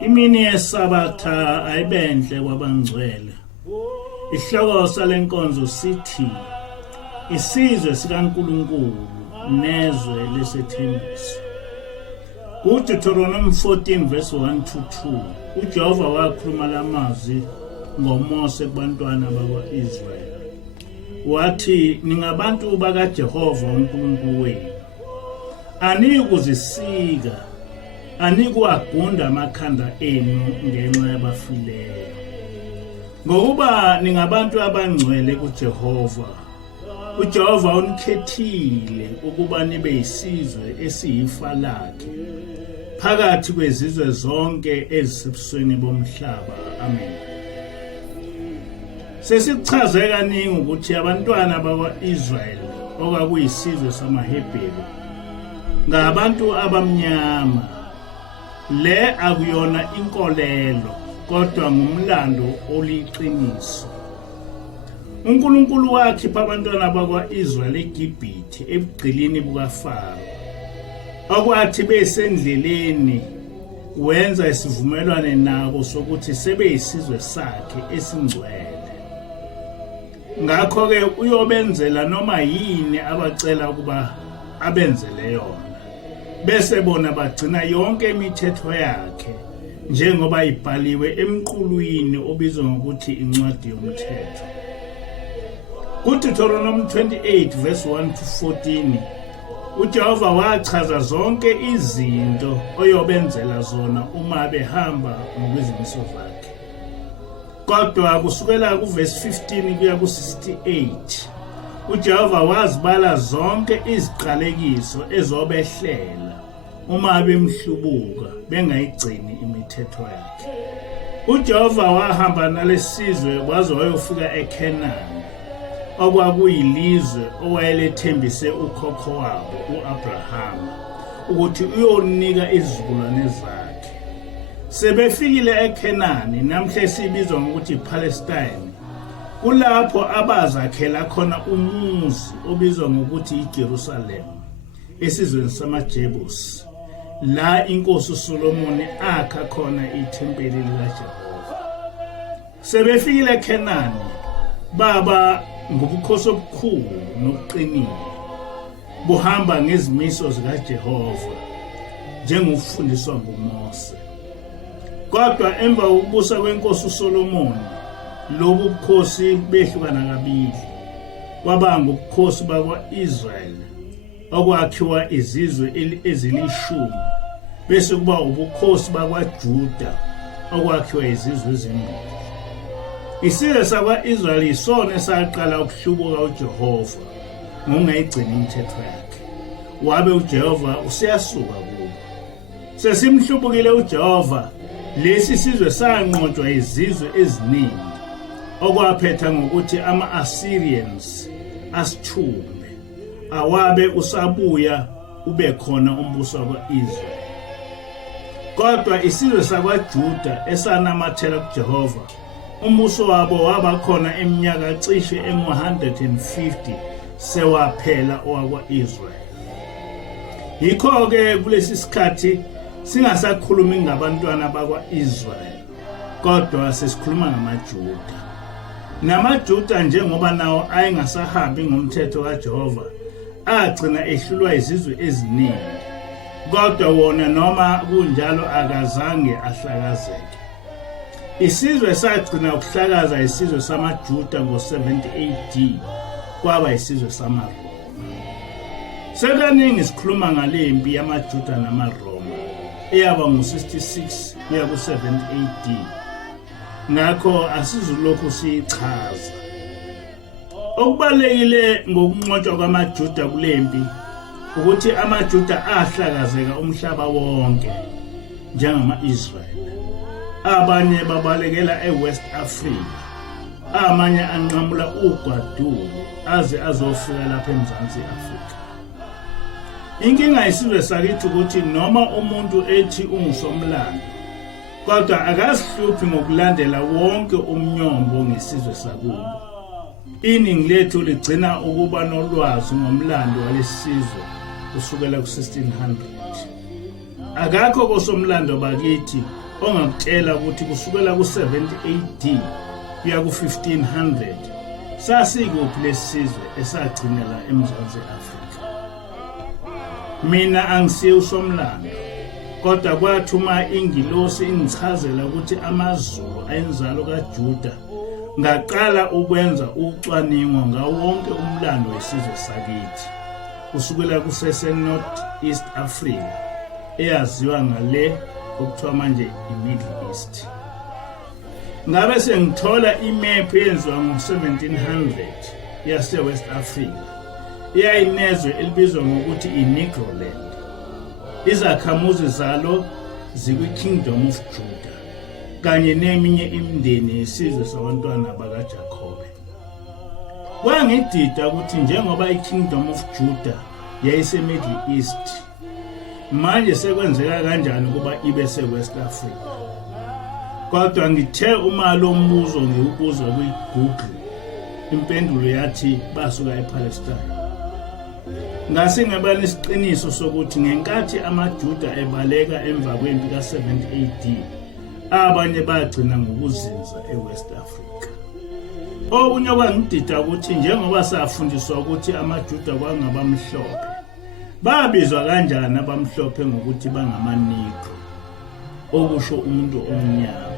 Imini yeSabatha ayibenhle kwabangcwele. Isihloko salenkonzo sithi Isizwe Sikankulunkulu Nezwe Lesethembiso. Deuteronomy 14 verse 1 to 2. uJehova wakhuluma lamazwi ngoMose kubantwana bakwa-Israyeli. Wathi, ningabantu bakaJehova uNkulunkulu wenu. Anikuzisika, anikuwagunda amakhanda enu ngenxa yabafileyo. Ngokuba ningabantu abangcwele kuJehova. uJehova unikhethile ukuba nibe yisizwe esiyifa lakhe phakathi kwezizwe zonke ezisebusweni bomhlaba. Amen. Sesichaze kaningi ukuthi abantwana bakwa-Israyeli okwakuyisizwe samaHebheru ngabantu abamnyama. Le akuyona inkolelo kodwa ngumlando oliqiniso. uNkulunkulu wakhipha abantwana bakwa-Israyeli eGibhithe ebugqilini bukaFaro. Okwathi besendleleni wenza isivumelwano nabo sokuthi sebeyisizwe sakhe esingcwele. Ngakho-ke uyobenzela noma yini abacela ukuba abenzele yona. Bese bona bagcina yonke imithetho yakhe njengoba ibhaliwe emqulwini obizwa ngokuthi incwadi yomthetho. kuDeuteronomy 28 verse 1 to 14 uJehova wachaza zonke izinto oyobenzela zona uma behamba ngokwezimiso zakhe. Kodwa kusukela kuverse 15 kuya ku68 uJehova wazibala zonke iziqalekiso ezobehlela uma bemhlubuka bengayigcini imithetho yakhe. uJehova wahamba nalesizwe waze wayofika eKhenani, okwakuyilizwe owayelethembise ukhokho wabo uAbrahama ukuthi uyonika izizukulwane zakhe. Sebefikile eKhenani, namhla esibizwa ngokuthi iPalestine, kulapho abazakhela khona umuzi obizwa ngokuthi iJerusalem esizweni samaJebusi, la inkosi uSolomoni akha khona ithempeli likaJehova. Sebefikile eKhenani baba ngobukhosi obukhulu nobuqinile buhamba ngezimiso zikaJehova njengokufundiswa nguMose. Kodwa emva kokubusa kwenkosi uSolomoni lobu bukhosi behlukana kabili, kwaba ngubukhosi bakwa-Israyeli okwakhiwa izizwe ezilishumi, bese kuba ubukhosi bakwaJuda okwakhiwa izizwe ezimbili. Isizwe sakwa-Israyeli isona esaqala ukuhlubuka uJehova ngokungayigcini imithetho yakhe. Wabe uJehova useyasuka kubo. Sesimhlubukile uJehova, lesi sizwe sanqotshwa izizwe eziningi okwaphetha ngokuthi ama-Assyrians asithumbe. Awabe usabuya ube khona umbuso wakwa-Israyeli. Kodwa isizwe sakwaJuda esanamathela kuJehova, umbuso wabo waba khona eminyaka cishe engu-150 sewaphela owakwa-Israyeli. Yikho-ke kulesi sikhathi singasakhulumi ngabantwana bakwa-Israyeli, kodwa sesikhuluma ngamaJuda. NamaJuda njengoba nawo ayengasahambi ngomthetho kaJehova, agcina ehlulwa izizwe eziningi, kodwa wona noma kunjalo akazange ahlakazeke. Isizwe sagcina ukuhlakaza isizwe samaJuda ngo-70 AD, kwaba isizwe samaRoma. Sekaningi sikhuluma ngalempi yamaJuda namaRoma eyaba ngo-66 kuya ku-70 AD. Ngakho asizulokhu siyichaza. Okubalekile ngokunqotshwa kwamaJuda kulempi ukuthi amaJuda ahlakazeka umhlaba wonke njengama-Israyeli. Abanye babalekela eWest Africa, amanye anqamula ugwadule aze azofika lapha eMzansi Afrika. Inkinga yesizwe sakithi ukuthi noma umuntu ethi ungusomlando, kodwa akasihluphi ngokulandela wonke umnyombo ngesizwe sakubo. Iningi lethu ligcina ukuba nolwazi ngomlando walesizwe kusukela ku-1600. Akakho kosomlando bakithi ongakutshela ukuthi kusukela ku-70 AD kuya ku-1500 sasikuphi lesizwe esagcinela eMzantsi Afrika. Mina angisiye usomlando, kodwa kwathi uma ingilosi ingichazela ukuthi amaZulu ayinzalo kaJuda, ngaqala ukwenza ucwaningo ngawo wonke umlando wesizwe sakithi kusukela kusese-North East Africa eyaziwa ngale okuthiwa manje i-Middle East. Ngabe sengithola imephu eyenziwa ngo-1700 yase-West Africa eyayinezwe elibizwa ngokuthi i-Negroland. Izakhamuzi zalo zikwi-Kingdom of Judah kanye neminye imindeni yesizwe sabantwana bakaJakobe. Kwangidida ukuthi njengoba i-Kingdom of Judah yayise-Middle East, manje sekwenzeka kanjani ukuba ibe se-West Africa. Kodwa ngithe uma lo mbuzo ngiwubuza kwi-Google, impendulo yathi basuka ePalestine. Ngase ngaba nesiqiniso sokuthi ngenkathi amaJuda ebaleka emva kwempi ka-70 AD, abanye bagcina ngokuzinza eWest Africa. Okunye kwangidida ukuthi njengoba safundiswa ukuthi amaJuda kwangabamhlophe, babizwa kanjani abamhlophe ngokuthi bangamanigro, okusho umuntu omnyama.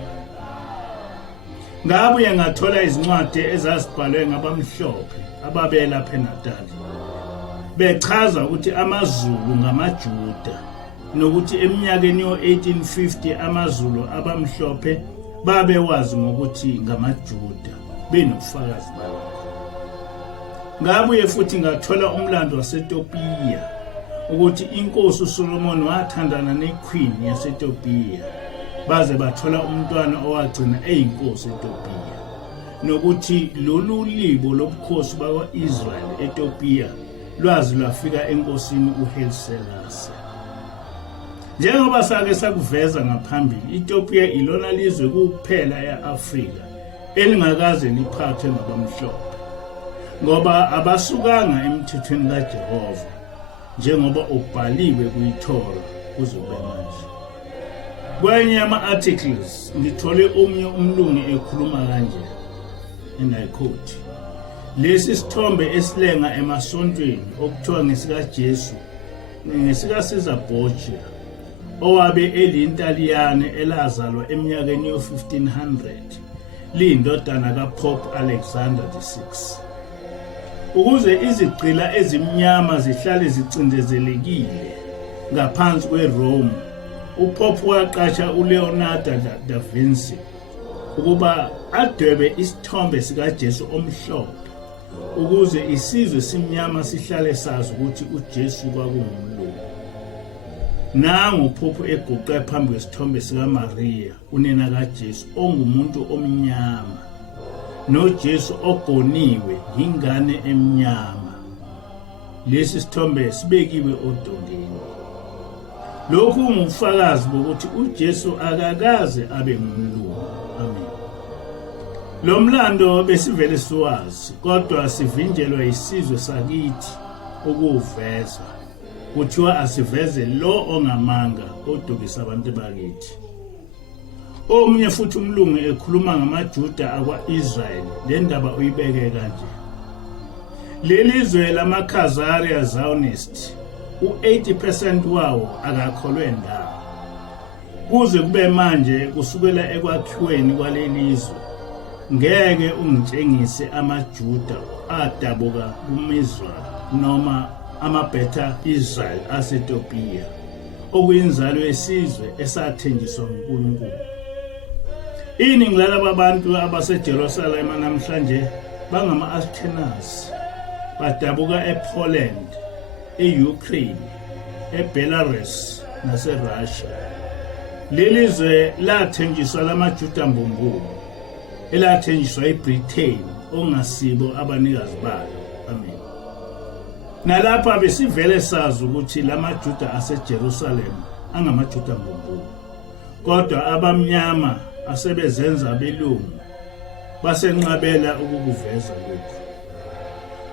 Ngabuye ngathola izincwadi ezazibhalwe ngabamhlophe ababelapha eNatali, bechaza ukuthi amaZulu ngamaJuda, nokuthi eminyakeni yo-1850 amaZulu abamhlophe babewazi ngokuthi ngamaJuda, benobufakazi balokho. Ngabuye futhi ngathola umlando waseTopiya ukuthi inkosi uSolomon wathandana neQueen yaseTopiya, baze bathola umntwana owagcina eyinkosi eTopiya, nokuthi lolu libo lobukhosi bakwa-Israyeli eTopiya lwazi lwafika enkosini uHaile Selassie. Njengoba sake sakuveza ngaphambili, iTopiya ilona lizwe kuphela e-Afrika elingakaze liphathwe ngabamhlophe, ngoba abasukanga emthethweni kaJehova njengoba ubhaliwe kwiThora kuze kube manje. Kwenye ama-articles ngithole omunye umlungu ekhuluma kanje, and I quote, "Lesi sithombe esilenga emasontweni okuthiwa ngesikaJesu ngesikaCesar Borgia, owabe eliyintaliyane elazalwa eminyakeni yo-1500, liyindodana kaPope Alexander VI. Ukuze izigqila ezimnyama zihlale zicindezelekile ngaphansi kweRome, uPope waqasha uLeonardo da Vinci ukuba adwebe isithombe sikaJesu omhlophe ukuze isizwe simnyama sihlale sazi ukuthi uJesu kwakungumlungu. Nangu uPope eguqe phambi kwesithombe sikaMaria, unina kaJesu, ongumuntu omnyama, noJesu ogoniwe ingane emnyama. Lesi sithombe sibekiwe odongeni. Lokhu ngufakazi bokuthi uJesu akakaze abe ngumlungu. Amen. Lo mlando besivele siwazi, kodwa sivinjelwa isizwe sakithi ukuveza. Kuthiwa asiveze lo ongamanga odukisa abantu bakithi. Omunye futhi umlungu ekhuluma ngamaJuda akwa-Israyeli, le ndaba uyibeke kanje: lelizwe lamaKhazari Zionist, u-80% wawo akakholwe ndawo. Kuze kube manje kusukela ekwakhiweni kwalelizwe, ngeke ungitshengise amaJuda adabuka kuMizra noma amabhetha Israel aseTopiya, okuyinzalo yesizwe esathenjiswa nguNkulunkulu. Iningi lalaba bantu abaseJerusalema namhlanje bangama-Ashkenazi, badabuka ePoland, e-Ukraine, eBelarus naseRussia. Lelizwe lathenjiswa lamaJuda mbumbulu, elathenjiswa eBritain ongasibo abanikazi balo. Amen. Nalapha besivele sazi ukuthi lamaJuda aseJerusalema angamaJuda mbumbulu, kodwa abamnyama asebezenza belungu basenqabela ukukuveza lokhu.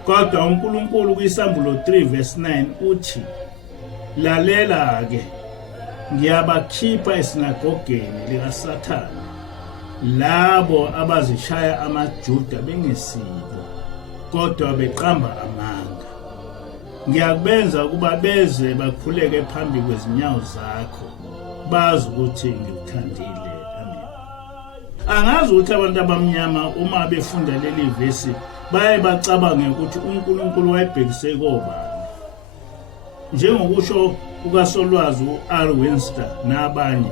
Kodwa uNkulunkulu kwiSambulo 3 verse 9 uthi, "Lalela-ke, ngiyabakhipha esinagogeni likaSathane labo abazishaya amaJuda bengesibo kodwa beqamba amanga. Ngiyakubenza ukuba beze bakhuleke phambi kwezinyawo zakho bazi ukuthi ngikuthandile. Amen. Angazi ukuthi abantu abamnyama uma befunda leli vesi baye bacabange ukuthi uNkulunkulu wayebhekise kobani. Njengokusho kukasolwazi u-R. Winster nabanye,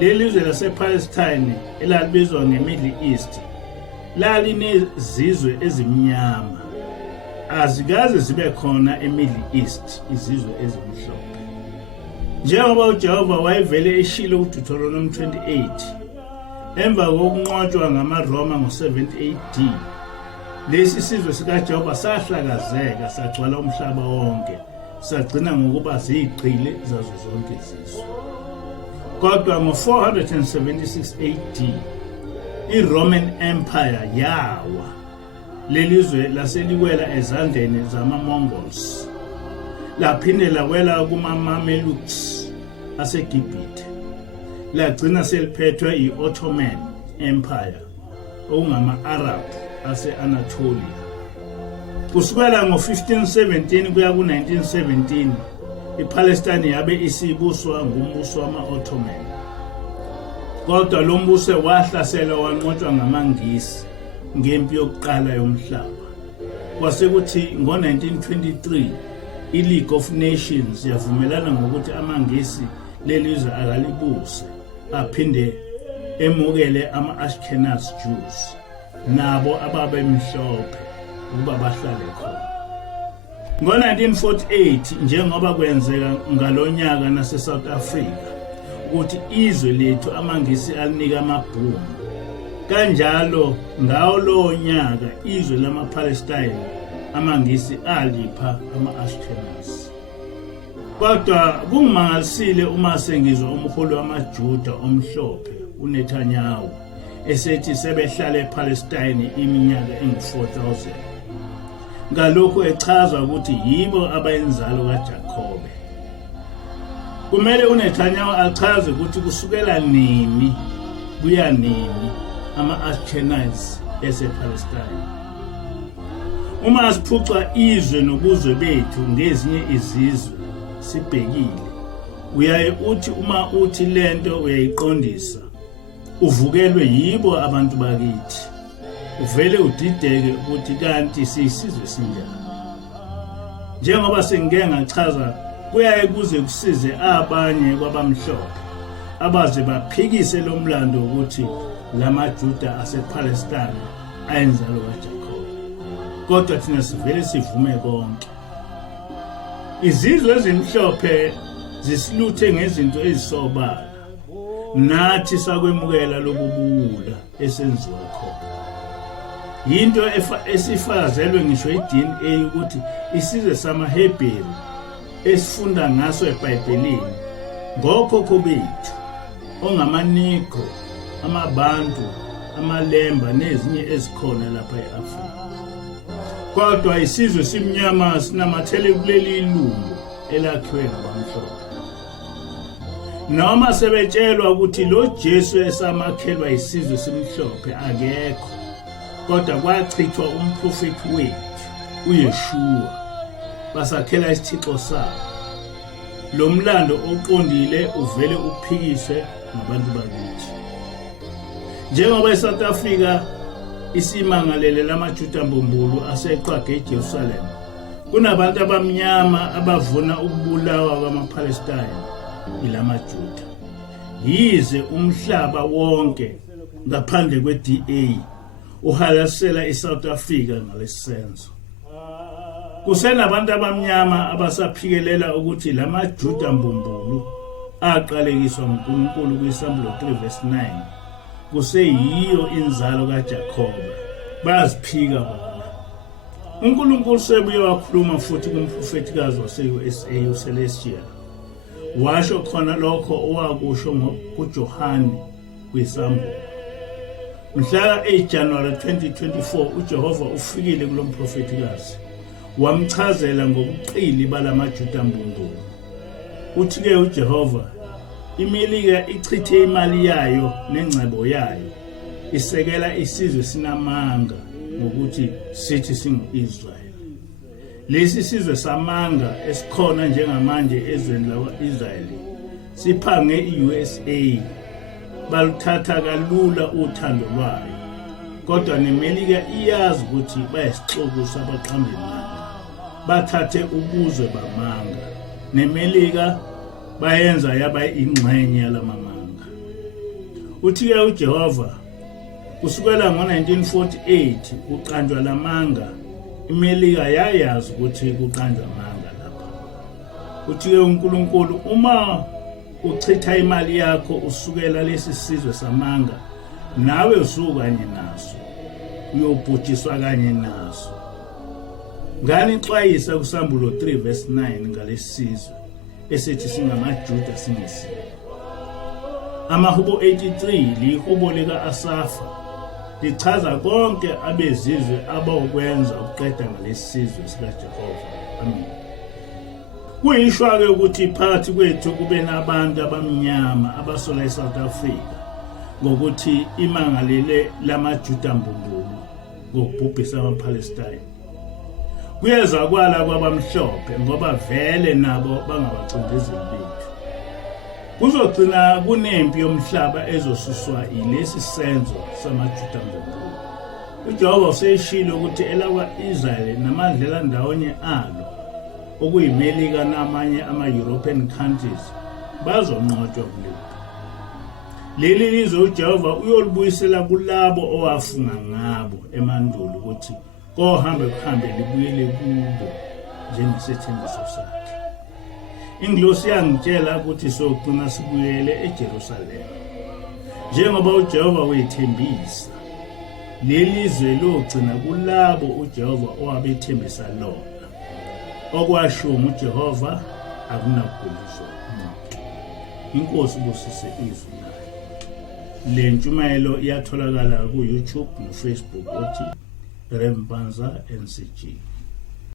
leli lizwe lasePalestine elalibizwa ngeMiddle East lalinezizwe ezimnyama. Azikaze zibe khona eMiddle East izizwe ezimhlophe. Njengoba uJehova wayevele eshilo kuDuteronomy 28 emva kokunqotshwa ngamaRoma ngo-70 AD, lesi sizwe sikaJehova sahlakazeka sagcwala umhlaba wonke, sagcina ngokuba ziyigqile zazo zonke izizwe. Kodwa ngo-476 AD iRoman Empire yawa. Lelizwe laseliwela ezandleni zamaMongols, laphinde lawela kumaMamelukes aseGibhithe, lagcina seliphethwe i-Ottoman Empire okungama-Arab ase-Anatolia. Kusukela ngo-1517 kuya ku-1917 iPalestine yabe isibuswa ngumbuso wama-Ottoman. Kodwa lo mbuso wahlaselwa wanqotshwa ngamaNgisi ngempi yokuqala yomhlaba. Kwasekuthi ngo-1923 i-League of Nations yavumelana ngokuthi amaNgisi lelizwe akalibuse, aphinde emukele ama-Ashkenaz Jews nabo ababemhlophe ukuba bahlale khona. Ngo-1948 njengoba kwenzeka ngalonyaka nase-South Africa ukuthi izwe lethu amaNgisi alinika amabhumu, kanjalo ngawo lowo nyaka izwe lamaPalestine amaNgisi alipha ama-Ashkenaz. Kodwa kungimangalisile uma sengizwa umholi wamaJuda omhlophe uNetanyahu esethi sebehlala ePalestine iminyaka engu-4,000, ngalokhu echaza ukuthi yibo abayinzalo kaJakobe. Kumele uNetanyahu achaze ukuthi kusukela nini kuya nini ama-Ashkenaz esePalestine. Uma siphuca izwe nobuzwe bethu ngezinye izizwe sibhekile, uyaye uthi uma uthi lento uyayiqondisa uvukelwe yibo abantu bakithi, uvele udideke ukuthi kanti siyisizwe sinjani. Njengoba sengike ngachaza, kuyaye kuze kusize abanye kwabamhlophe abaze baphikise lo mlando ukuthi lamaJuda asePalestine ayinzalo kaJakobe. Kodwa thina sivele sivume konke. Izizwe ezimhlophe zisiluthe ngezinto ezisobala, nathi sakwemukela lokubuwula esenziwa khona. Yinto esifakazelwe ngisho i-DNA ukuthi isizwe samaHebheru esifunda ngaso eBhayibhelini ngokhokho bethu ongamaNegro, amaBantu, amaLemba nezinye ezikhona lapha e-Afrika. Kodwa isizwe simnyama sinamathele kuleli ilungu elakhiwe ngabamhlophe. Noma sebetshelwa ukuthi lo Jesu esamakhelwa isizwe simhlophe akekho, kodwa kwachithwa umprofeti wethu uYeshua, basakhela isithixo sabo. Lo mlando oqondile uvele uphikiswe ngabantu bakithi. Njengoba eSouth Africa isimangalele lamaJuda mbumbulu aseqhage eJerusalem, kunabantu abamnyama abavuna ukubulawa kwamaPalestine ilamaJuda. Yize umhlaba wonke ngaphandle kwe-DA uhalasela iSouth Africa ngalesenzo. Kusenabantu abamnyama abasaphikelela ukuthi lamaJuda mbumbulu aqalekiswa nguNkulunkulu kwiSamuel 3:9 kuseyiyo inzalo kaJakobe, baziphika bona. uNkulunkulu sebuye wakhuluma futhi kumprofetikazi wase-USA uCelestia, washo khona lokho owakusho kuJohane kwiSamuel. Mhla 8 January 2024 uJehova ufikile kulo mprofetikazi, wamchazela ngobuqili balamaJuda mbumbulu. Uthi-ke uJehova, iMelika ichithe imali yayo nengcebo yayo isekela isizwe sinamanga ngokuthi sithi singu-Israyeli. Lesi sizwe samanga esikhona njengamanje ezweni lakwa-Israyeli siphange i-USA baluthatha kalula uthando lwayo, kodwa neMelika iyazi ukuthi bayisixuku sabaqambimanga, bathathe ubuzwe bamanga. neMelika bayenza yaba ingxenye yalamamanga. Uthi-ke uJehova kusukela ngo-1948 kuqanjwa lamanga, iMelika yayazi ukuthi kuqanjwa amanga lapha. Uthi-ke uNkulunkulu, uma uchitha imali yakho usukela lesi sizwe samanga, nawe usukanye naso, uyobhujiswa kanye naso. Ngani ixwayisa kuSambulo 3 verse 9 ngalesi sizwe esithi singamaJuda singesizwe. Amahubo 83 lihubo lika-Asafa lichaza konke abezizwe abawukwenza ukuqeda ngalesi sizwe sikaJehova. Amen. Kuyishwa-ke ukuthi phakathi kwethu kube nabantu abamnyama abasola eSouth Africa ngokuthi imangalele lamaJuda mbumbulu ngokubhubhisa amaPalestine. Kuyezakwala kwabamhlophe ngoba vele nabo bangabacindezeli bethu. Kuzogcina kunempi yomhlaba ezosuswa ilesi senzo samaJuda mbumbulu. uJehova useshilo ukuthi elakwa-Israyeli namadlela ndawonye alo okuyiMelika namanye ama-European countries bazonqotshwa kuleli. Leli lizwe uJehova uyolibuyisela kulabo owafunga ngabo emandulo ukuthi kohambe kuhambe libuyele kubo njengesethembiso sakhe. Ingilosi yangitshela ukuthi sogcina sibuyele eJerusalema njengoba uJehova wethembisa. Leli zwe logcina kulabo uJehova owabethembisa lona. Okwasho uJehova akunakuguliswa umuntu. Inkosi busise izwi layo. Le ntshumayelo iyatholakala ku-YouTube no-Facebook othi Rempanza NCG.